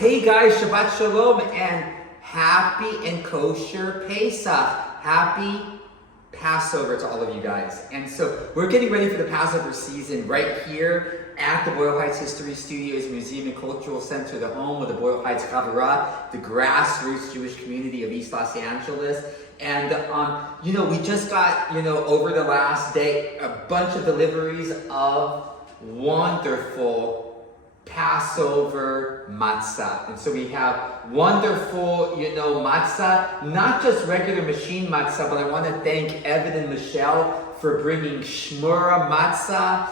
Hey guys, Shabbat shalom and happy and kosher Pesach. Happy Passover to all of you guys. And so we're getting ready for the Passover season right here at the Boyle Heights History Studios Museum and Cultural Center, the home of the Boyle Heights Chavurah, the grassroots Jewish community of East Los Angeles. And, we just got, over the last day, a bunch of deliveries of wonderful Passover matzah. And so we have wonderful, matzah, not just regular machine matzah, but I want to thank Evan and Michelle for bringing shmura matzah,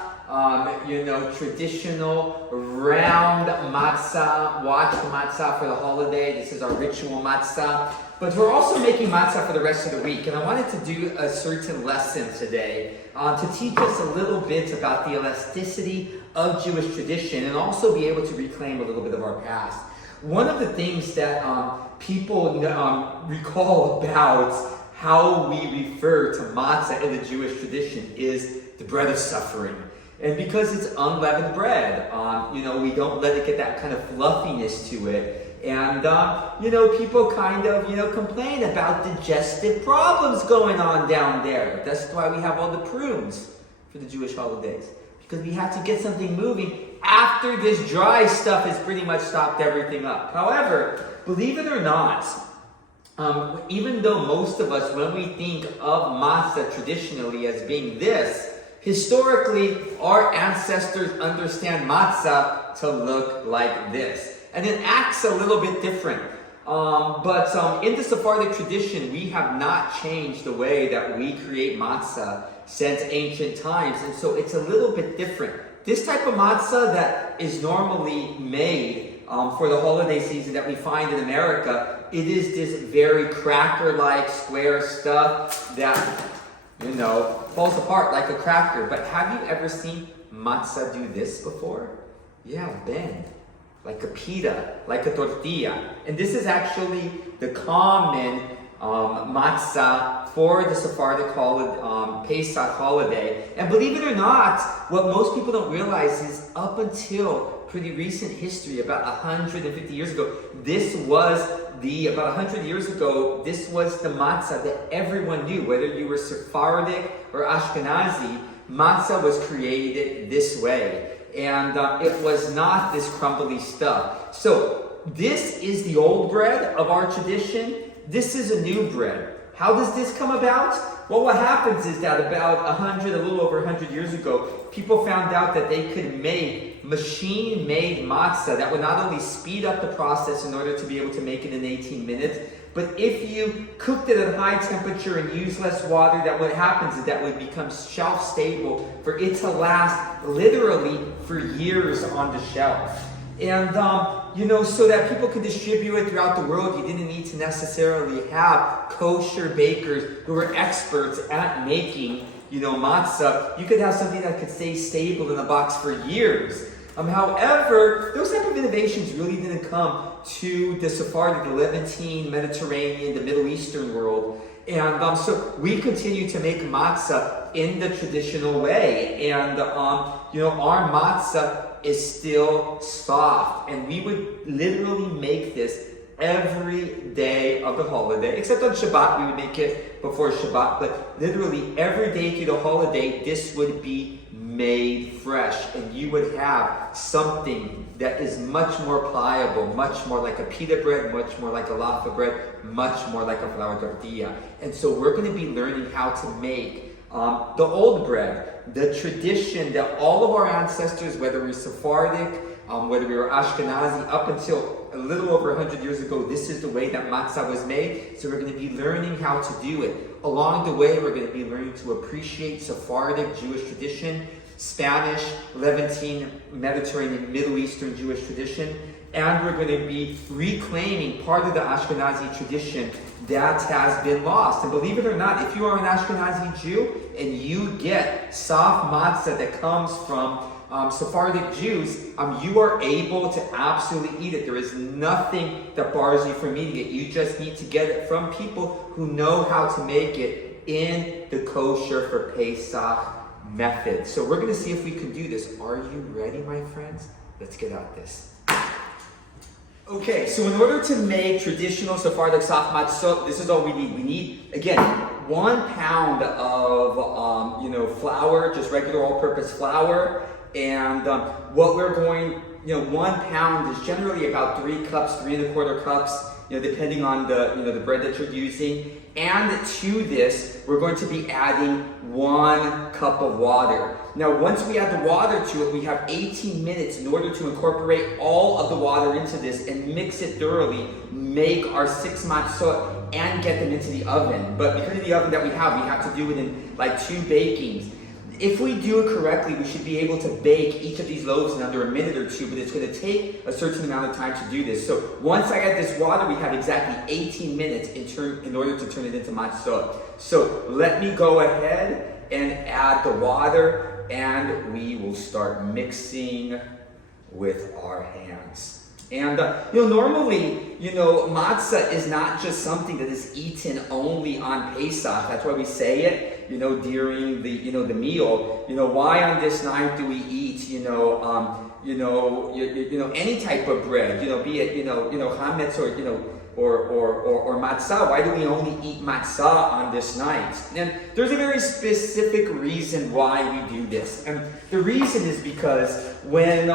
traditional round matzah, watched matzah for the holiday. This is our ritual matzah. But we're also making matzah for the rest of the week. And I wanted to do a certain lesson today to teach us a little bit about the elasticity of Jewish tradition and also be able to reclaim a little bit of our past. One of the things that people recall about how we refer to matzah in the Jewish tradition is the bread of suffering. And because it's unleavened bread, we don't let it get that kind of fluffiness to it. And, people kind of, complain about digestive problems going on down there. That's why we have all the prunes for the Jewish holidays. Because we have to get something moving after this dry stuff has pretty much stopped everything up. However, believe it or not, even though most of us, when we think of matzah traditionally as being this, historically, our ancestors understand matzah to look like this. And it acts a little bit different. But in the Sephardic tradition, we have not changed the way that we create matzah since ancient times. And so it's a little bit different. This type of matzah that is normally made for the holiday season that we find in America, it is this very cracker-like square stuff that, falls apart like a cracker. But have you ever seen matzah do this before? Yeah, bend. Like a pita, like a tortilla. And this is actually the common matzah for the Sephardic Pesach holiday. And believe it or not, what most people don't realize is up until pretty recent history, about 150 years ago, this was the matzah that everyone knew. Whether you were Sephardic or Ashkenazi, matzah was created this way. And it was not this crumbly stuff. So this is the old bread of our tradition. This is a new bread. How does this come about? Well, what happens is that about a little over 100 years ago, people found out that they could make machine-made matzah that would not only speed up the process in order to be able to make it in 18 minutes, but if you cooked it at high temperature and used less water, that what happens is that would become shelf stable for it to last literally for years on the shelf. And, so that people could distribute it throughout the world, you didn't need to necessarily have kosher bakers who were experts at making, matzah. You could have something that could stay stable in a box for years. However, those type of innovations really didn't come to the Sephardic, the Levantine, Mediterranean, the Middle Eastern world. And so we continue to make matzah in the traditional way. And, our matzah is still soft. And we would literally make this every day of the holiday. Except on Shabbat, we would make it before Shabbat. But literally every day through the holiday, this would be made fresh, and you would have something that is much more pliable, much more like a pita bread, much more like a laffa bread, much more like a flour tortilla. And so we're going to be learning how to make the old bread, the tradition that all of our ancestors, whether we're Sephardic, whether we were Ashkenazi, up until a little over 100 years ago, this is the way that matzah was made. So we're going to be learning how to do it. Along the way, we're going to be learning to appreciate Sephardic Jewish tradition, Spanish, Levantine, Mediterranean, Middle Eastern Jewish tradition, and we're going to be reclaiming part of the Ashkenazi tradition that has been lost. And believe it or not, if you are an Ashkenazi Jew and you get soft matzah that comes from Sephardic Jews, you are able to absolutely eat it. There is nothing that bars you from eating it. You just need to get it from people who know how to make it in the kosher for Pesach method. So we're going to see if we can do this. Are you ready, my friends? Let's get at this. Okay, so in order to make traditional Sephardic soft matzah, this is all we need. We need, again, 1 pound of, flour, just regular all-purpose flour. And what we're going, 1 pound is generally about 3 cups, 3 1/4 cups, depending on the bread that you're using. And to this, we're going to be adding 1 cup of water. Now, once we add the water to it, we have 18 minutes in order to incorporate all of the water into this and mix it thoroughly, make our 6 matzot, and get them into the oven. But because of the oven that we have to do it in like 2 bakings. If we do it correctly, we should be able to bake each of these loaves in under a minute or 2, but it's going to take a certain amount of time to do this. So once I add this water, we have exactly 18 minutes in order to turn it into matzah. So let me go ahead and add the water, and we will start mixing with our hands. And, normally, matzah is not just something that is eaten only on Pesach. That's why we say it, during the meal. Why on this night do we eat, any type of bread, be it, chametz or matzah. Why do we only eat matzah on this night? And there's a very specific reason why we do this. And the reason is because when,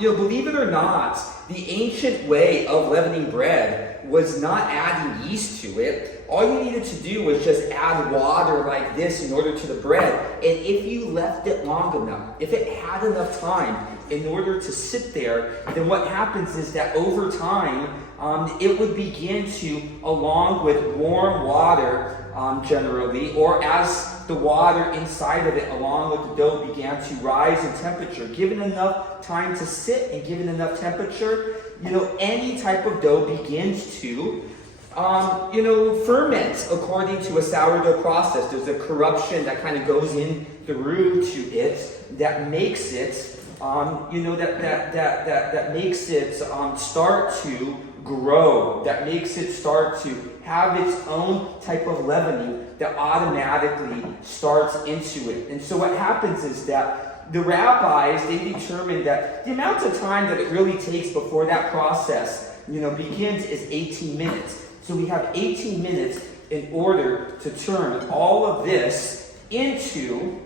believe it or not, the ancient way of leavening bread was not adding yeast to it. All you needed to do was just add water like this in order to the bread. And if you left it long enough, if it had enough time in order to sit there, then what happens is that over time, it would begin to, along with warm water generally, or as the water inside of it, along with the dough, began to rise in temperature. Given enough time to sit and given enough temperature, any type of dough begins to, ferment according to a sourdough process. There's a corruption that kind of goes in through to it that makes it, that makes it start to grow, that makes it start to have its own type of leavening that automatically starts into it. And so what happens is that the rabbis, they determined that the amount of time that it really takes before that process, begins is 18 minutes. So we have 18 minutes in order to turn all of this into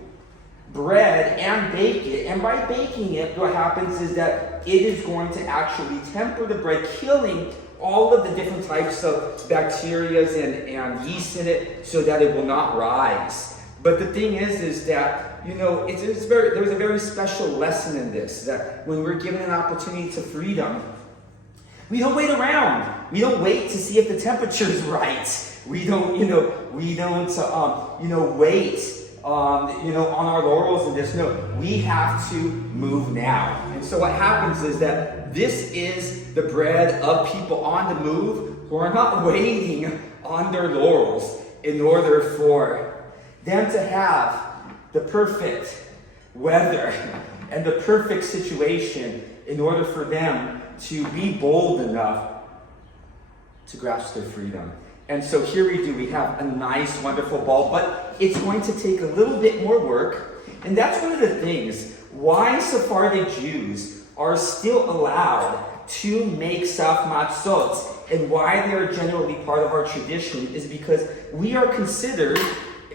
bread and bake it. And by baking it, what happens is that it is going to actually temper the bread, killing all of the different types of bacteria and yeast in it so that it will not rise. But the thing is that, there's a very special lesson in this, that when we're given an opportunity to freedom, we don't wait around. We don't wait to see if the temperature is right. We don't wait, on our laurels in this. No, we have to move now. And so what happens is that this is the bread of people on the move who are not waiting on their laurels in order for them to have the perfect weather and the perfect situation in order for them to be bold enough to grasp their freedom. And so here we have a nice, wonderful ball, but it's going to take a little bit more work. And that's one of the things why Sephardic Jews are still allowed to make soft matzot and why they're generally part of our tradition is because we are considered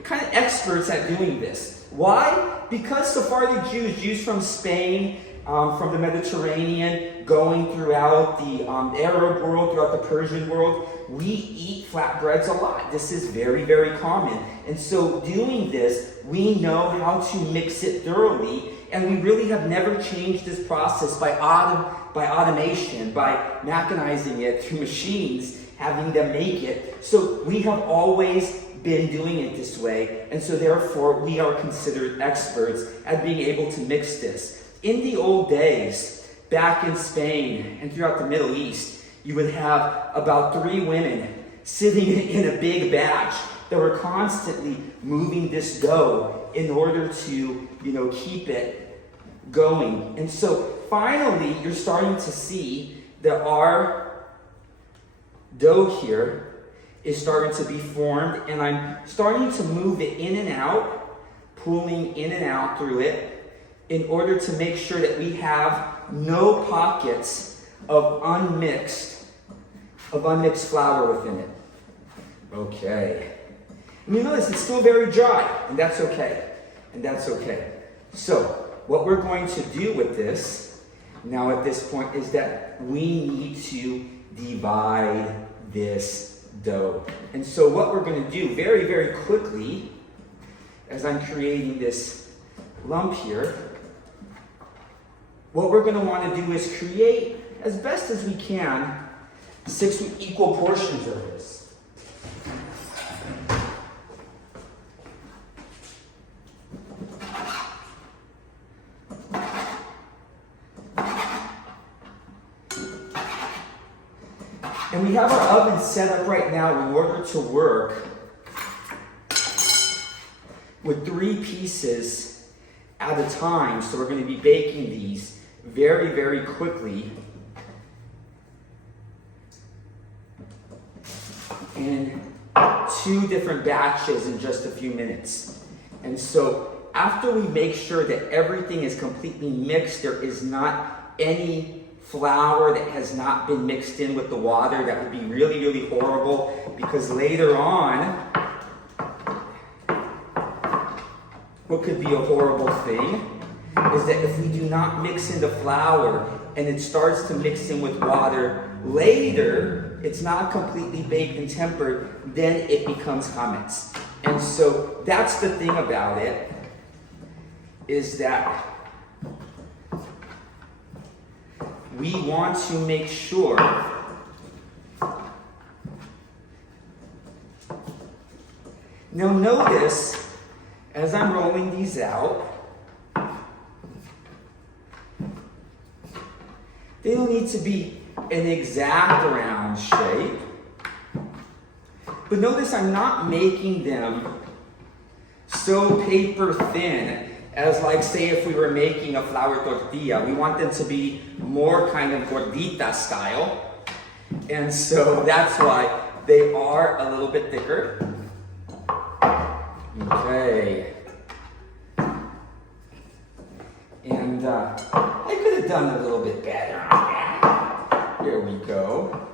kind of experts at doing this. Why? Because Sephardic Jews from Spain, from the Mediterranean, going throughout the Arab world, throughout the Persian world, we eat flatbreads a lot. This is very, very common. And so doing this, we know how to mix it thoroughly, and we really have never changed this process by automation, by mechanizing it through machines, having them make it. So we have always been doing it this way, and so therefore we are considered experts at being able to mix this. In the old days, back in Spain and throughout the Middle East, you would have about 3 women sitting in a big batch that were constantly moving this dough in order to, keep it going. And so finally, you're starting to see that our dough here is starting to be formed, and I'm starting to move it in and out, pulling in and out through it, in order to make sure that we have no pockets of unmixed flour within it. Okay. And you notice it's still very dry, and that's okay. And that's okay. So, what we're going to do with this, now at this point, is that we need to divide this dough. And so what we're going to do very, very quickly, as I'm creating this lump here, what we're going to want to do is create, as best as we can, 6 equal portions of this. And we have our oven set up right now in order to work with 3 pieces at a time. So we're going to be baking these very, very quickly in 2 different batches in just a few minutes. And so after we make sure that everything is completely mixed, there is not any flour that has not been mixed in with the water, that would be really, really horrible, because later on, what could be a horrible thing is that if we do not mix in the flour and it starts to mix in with water, later it's not completely baked and tempered, then it becomes chametz. And so that's the thing about it, is that we want to make sure now notice, as I'm rolling these out, they don't need to be an exact round shape. But notice I'm not making them so paper thin as, like, say if we were making a flour tortilla. We want them to be more kind of gordita style. And so that's why they are a little bit thicker. Okay. And I could have done a little bit better on that. Here we go.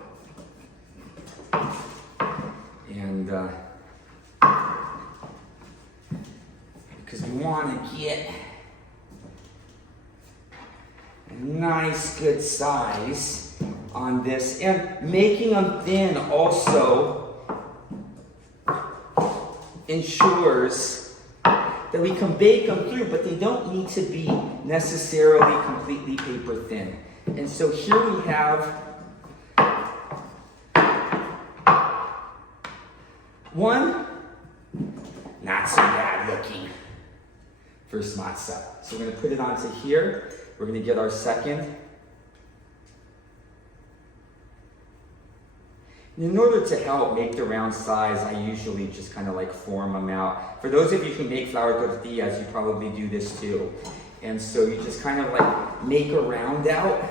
And because we want to get a nice good size on this, and making them thin also ensures that we can bake them through, but they don't need to be necessarily completely paper thin. And so here we have one not so bad looking first matzah. So we're going to put it onto here. We're going to get our second. And in order to help make the round size, I usually just kind of like form them out. For those of you who make flour tortillas, you probably do this too. And so you just kind of like make a round out.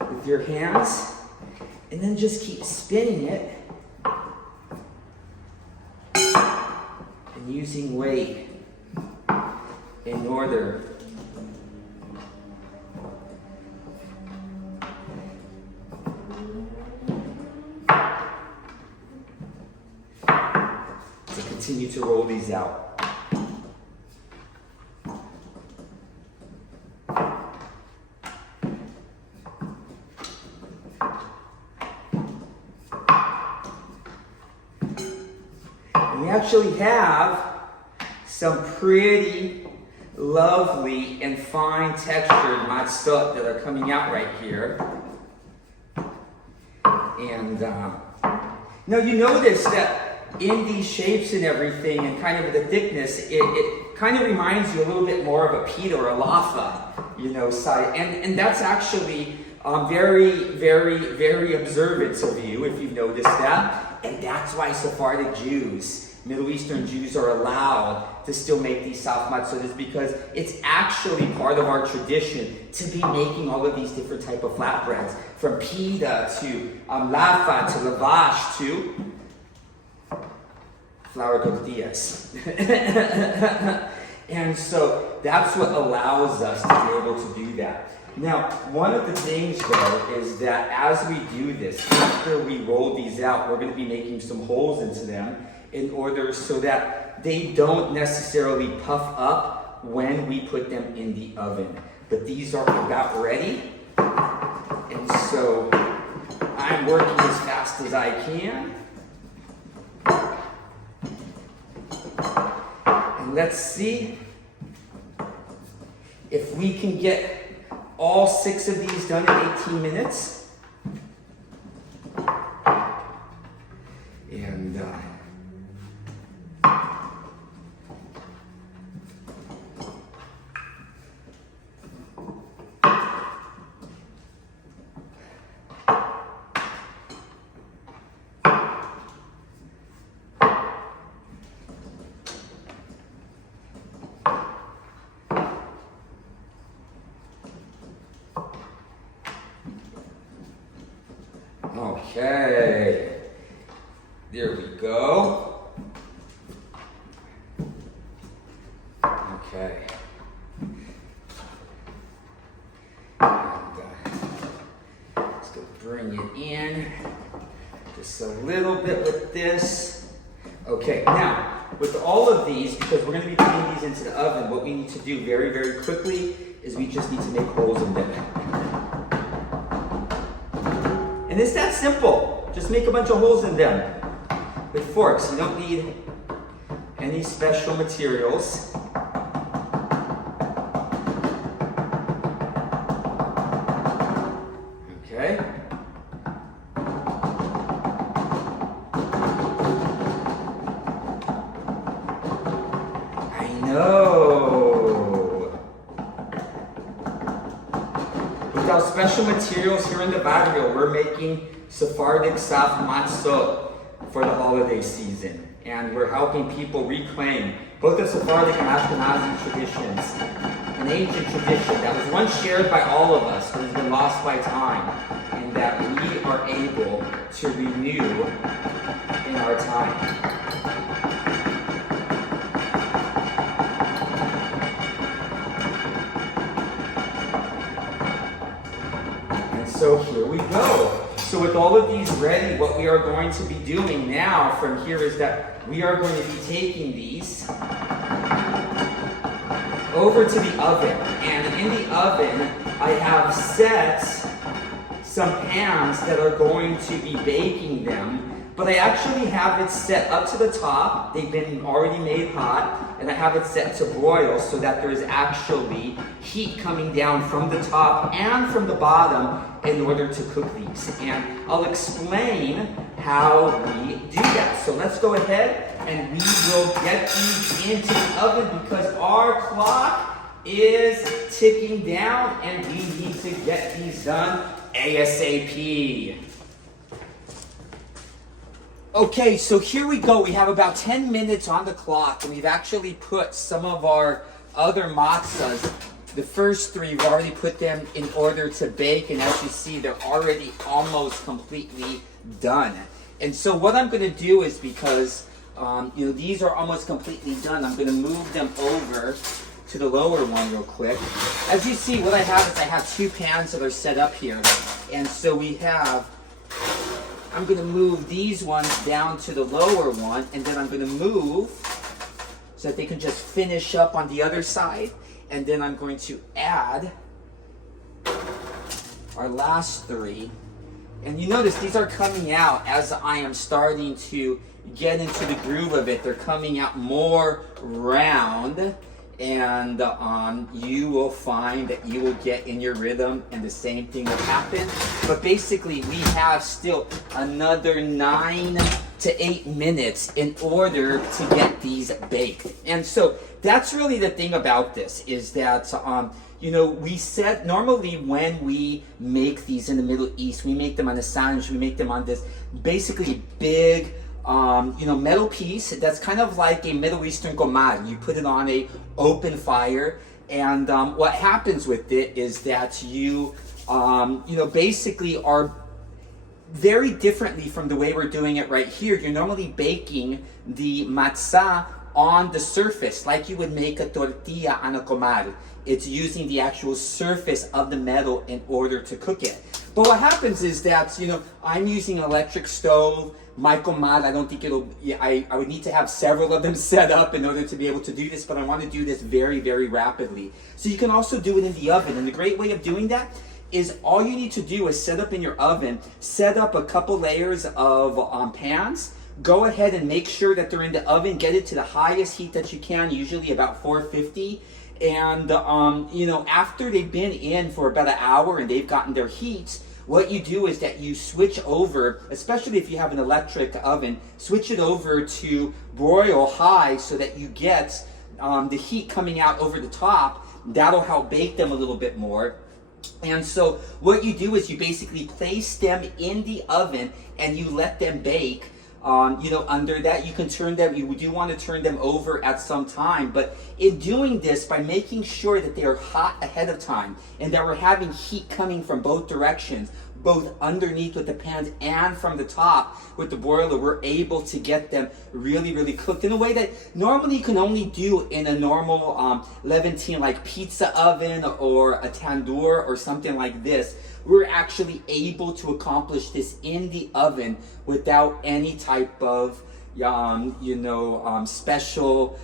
With your hands. And then just keep spinning it. And using weight in order to continue to roll these out. We actually have some pretty lovely and fine textured matzah that are coming out right here. And now you notice that in these shapes and everything, and kind of the thickness, it kind of reminds you a little bit more of a pita or a laffa, side. And that's actually very, very, very observant of you, if you've noticed that. And that's why Sephardic Jews, Middle Eastern Jews, are allowed to still make these soft matzahs, because it's actually part of our tradition to be making all of these different type of flatbreads, from pita to laffa to lavash to flour tortillas. And so that's what allows us to be able to do that. Now, one of the things though is that as we do this, after we roll these out, we're going to be making some holes into them in order so that they don't necessarily puff up when we put them in the oven. But these are about ready. And so I'm working as fast as I can. And let's see if we can get all 6 of these done in 18 minutes. And okay, there we go. Okay. And, let's go bring it in just a little bit with this. Okay, now with all of these, because we're going to be putting these into the oven, what we need to do very, very quickly is we just need to make holes in them. And it's that simple. Just make a bunch of holes in them with forks. You don't need any special materials. Okay. I know. Without special materials here in the barrio, we're making Sephardic soft matzah for the holiday season. And we're helping people reclaim both the Sephardic and Ashkenazi traditions, an ancient tradition that was once shared by all of us, but has been lost by time, and that we are able to renew in our time. So here we go. So with all of these ready, what we are going to be doing now from here is that we are going to be taking these over to the oven. And in the oven, I have set some pans that are going to be baking them. But I actually have it set up to the top. They've been already made hot. And I have it set to broil so that there is actually heat coming down from the top and from the bottom in order to cook these. And I'll explain how we do that. So let's go ahead and we will get these into the oven because our clock is ticking down and we need to get these done ASAP. Okay, so here we go. We have about 10 minutes on the clock, and we've actually put some of our other matzahs. The first 3, we've already put them in order to bake, and as you see, they're already almost completely done. And so what I'm going to do is because these are almost completely done, I'm going to move them over to the lower one real quick. As you see, what I have is I have 2 pans that are set up here, and so we have. I'm going to move these ones down to the lower one, and then I'm going to move so that they can just finish up on the other side. And then I'm going to add our last 3. And you notice these are coming out as I am starting to get into the groove of it. They're coming out more round. And you will find that you will get in your rhythm and the same thing will happen. But basically we have still another 9 to 8 minutes in order to get these baked. And so that's really the thing about this is that we said normally when we make these in the Middle East, we make them on a sandwich, we make them on this basically big metal piece that's kind of like a Middle Eastern gomad. You put it on a open fire, and what happens with it is that you basically are very differently from the way we're doing it right here. You're normally baking the matzah on the surface, like you would make a tortilla on a comal. It's using the actual surface of the metal in order to cook it. But what happens is that, I'm using an electric stove. My comal, I don't think I would need to have several of them set up in order to be able to do this, but I want to do this very, very rapidly. So you can also do it in the oven. And the great way of doing that is all you need to do is set up in your oven, set up a couple layers of pans, go ahead and make sure that they're in the oven, get it to the highest heat that you can, usually about 450. And, after they've been in for about an hour and they've gotten their heat, what you do is that you switch over, especially if you have an electric oven, switch it over to broil high so that you get the heat coming out over the top. That'll help bake them a little bit more. And so what you do is you basically place them in the oven and you let them bake. Under that, you can turn them, you do want to turn them over at some time, but in doing this, by making sure that they are hot ahead of time and that we're having heat coming from both directions, both underneath with the pans and from the top with the broiler, we're able to get them really, really cooked in a way that normally you can only do in a normal Levantine like pizza oven or a tandoor or something like this. We're actually able to accomplish this in the oven without any type of, special,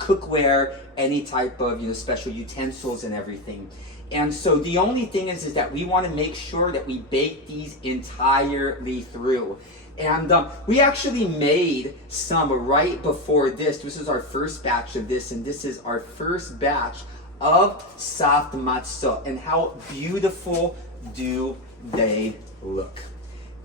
cookware, any type of, special utensils and everything. And so the only thing is that we want to make sure that we bake these entirely through. And we actually made some right before this. This is our first batch of this, and this is our first batch of soft matzah, and how beautiful do they look.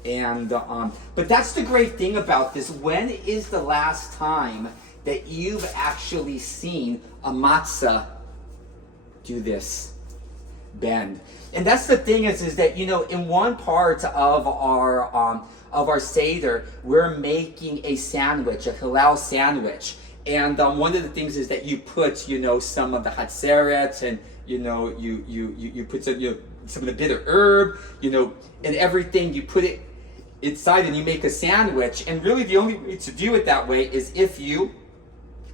And but that's the great thing about this. When is the last time that you've actually seen a matzah do this? Bend. And that's the thing is that in one part of our Seder, we're making a sandwich, a halal sandwich. And one of the things is that you put, some of the chatzeret, and you put some of the bitter herb, and everything. You put it inside, and you make a sandwich. And really, the only way to do it that way is if you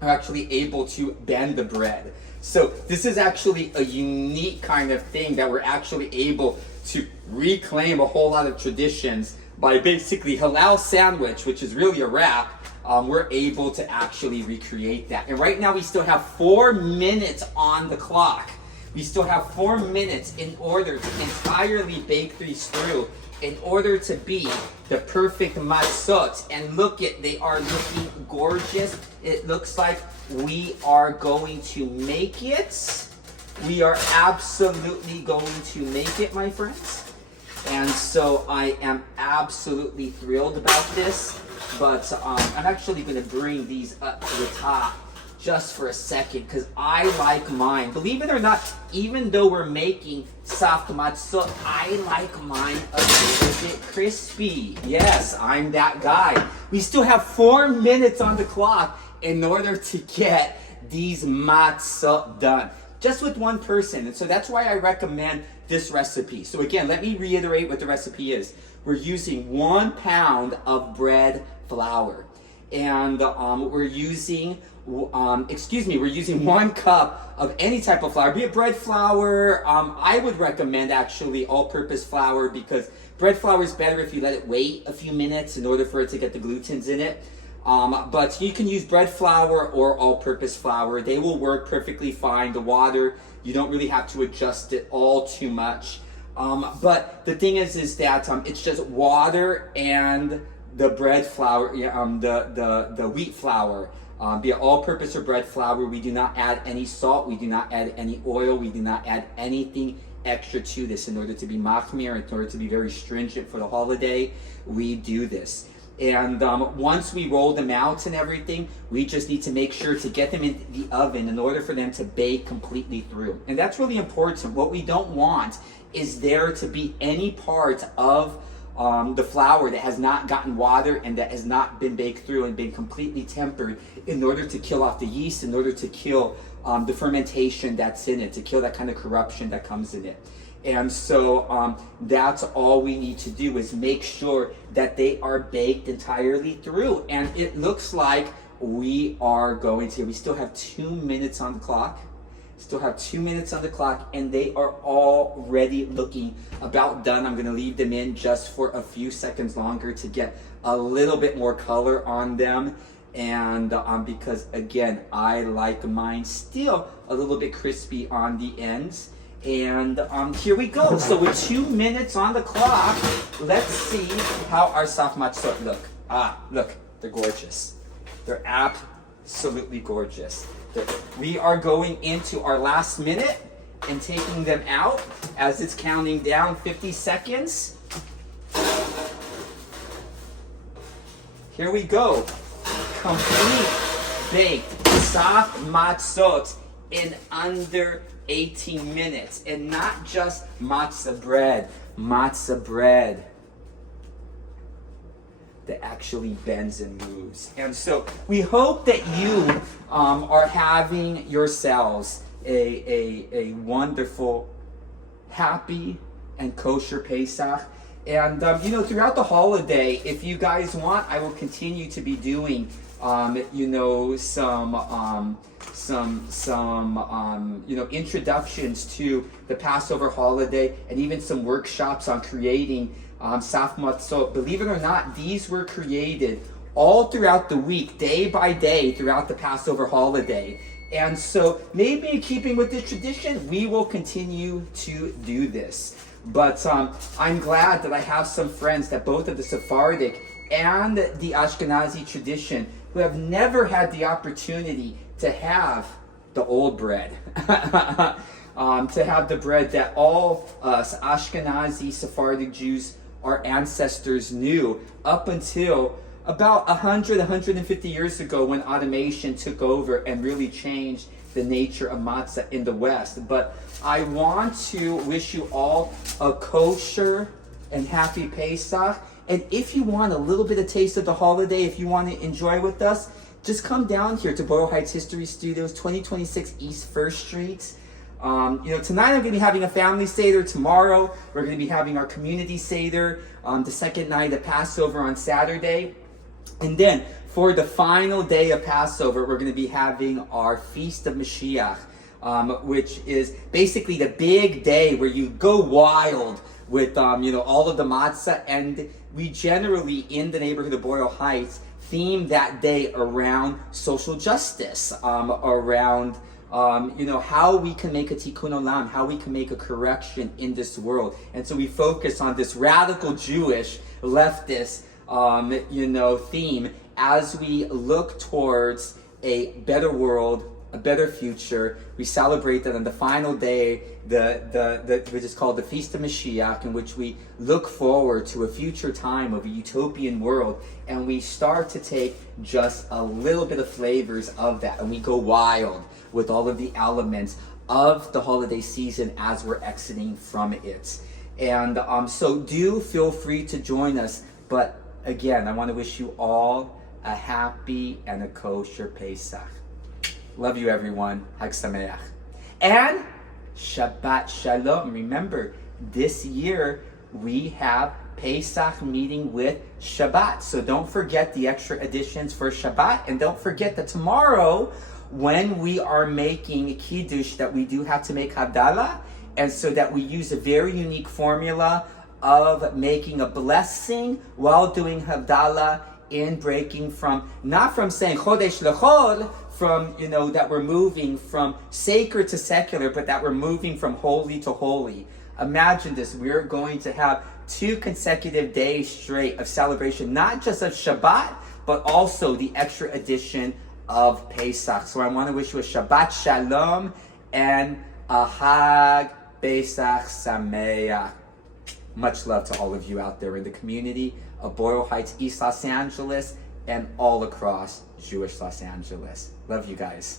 are actually able to bend the bread. So this is actually a unique kind of thing that we're actually able to reclaim a whole lot of traditions by basically halal sandwich, which is really a wrap. We're able to actually recreate that. And right now we still have 4 minutes on the clock. We still have 4 minutes in order to entirely bake these through, in order to be the perfect matzot. And they are looking gorgeous. It looks like we are going to make it. We are absolutely going to make it, my friends. And so I am absolutely thrilled about this. But I'm actually going to bring these up to the top just for a second, because I like mine. Believe it or not, even though we're making soft matzah, I like mine a little bit crispy. Yes, I'm that guy. We still have 4 minutes on the clock in order to get these matzah done, just with one person. And so that's why I recommend this recipe. So again, let me reiterate what the recipe is. We're using 1 pound of bread flour, and we're using 1 cup of any type of flour, be it bread flour. I would recommend actually all-purpose flour, because bread flour is better if you let it wait a few minutes in order for it to get the glutens in it. But you can use bread flour or all-purpose flour. They will work perfectly fine. The water, you don't really have to adjust it all too much. But the thing is that it's just water and the bread flour, the wheat flour, be it all-purpose or bread flour. We do not add any salt. We do not add any oil. We do not add anything extra to this in order to be machmir, in order to be very stringent for the holiday. We do this. And once we roll them out and everything, we just need to make sure to get them in the oven in order for them to bake completely through. And that's really important. What we don't want is there to be any part of the flour that has not gotten water and that has not been baked through and been completely tempered, in order to kill off the yeast, in order to kill the fermentation that's in it, to kill that kind of corruption that comes in it. And so that's all we need to do, is make sure that they are baked entirely through. And it looks like we are going to, we still have 2 minutes on the clock. Still have 2 minutes on the clock, and they are already looking about done. I'm going to leave them in just for a few seconds longer to get a little bit more color on them. And because again, I like mine still a little bit crispy on the ends. And here we go. So with 2 minutes on the clock, let's see how our soft matzot look. Look, they're gorgeous. They're absolutely gorgeous. We are going into our last minute and taking them out as it's counting down 50 seconds. Here we go. Complete baked soft matzot in under 18 minutes. And not just matzah bread that actually bends and moves. And so we hope that you are having yourselves a wonderful, happy, and kosher Pesach. And throughout the holiday, if you guys want, I will continue to be doing some introductions to the Passover holiday, and even some workshops on creating soft matzot. Believe it or not, these were created all throughout the week, day by day, throughout the Passover holiday. And so maybe in keeping with this tradition, we will continue to do this. But I'm glad that I have some friends that both of the Sephardic and the Ashkenazi tradition who have never had the opportunity to have the old bread. To have the bread that all us Ashkenazi Sephardic Jews, our ancestors, knew up until about 150 years ago, when automation took over and really changed the nature of matzah in the West. But I want to wish you all a kosher and happy Pesach. And if you want a little bit of taste of the holiday, if you want to enjoy with us, just come down here to Boyle Heights History Studios, 2026 East 1st Street. Tonight I'm going to be having a family Seder. Tomorrow we're going to be having our community Seder. The second night of Passover on Saturday. And then for the final day of Passover, we're going to be having our Feast of Mashiach, which is basically the big day where you go wild with all of the matzah. And we generally, in the neighborhood of Boyle Heights, theme that day around social justice, around how we can make a tikkun olam, how we can make a correction in this world. And so we focus on this radical Jewish leftist theme as we look towards a better world, a better future. We celebrate that on the final day, which is called the Feast of Mashiach, in which we look forward to a future time of a utopian world, and we start to take just a little bit of flavors of that, and we go wild with all of the elements of the holiday season as we're exiting from it. And so do feel free to join us. But again, I want to wish you all a happy and a kosher Pesach. Love you, everyone. Hag Sameach. And Shabbat Shalom. Remember, this year we have Pesach meeting with Shabbat. So don't forget the extra additions for Shabbat. And don't forget that tomorrow, when we are making Kiddush, that we do have to make Havdalah. And so that we use a very unique formula of making a blessing while doing Havdalah, in breaking from, not from saying Chodesh L'chol, from, that we're moving from sacred to secular, but that we're moving from holy to holy. Imagine this, we're going to have 2 consecutive days straight of celebration, not just of Shabbat, but also the extra addition of Pesach. So I want to wish you a Shabbat Shalom and a Hag Pesach Sameach. Much love to all of you out there in the community of Boyle Heights, East Los Angeles, and all across Jewish Los Angeles. Love you guys.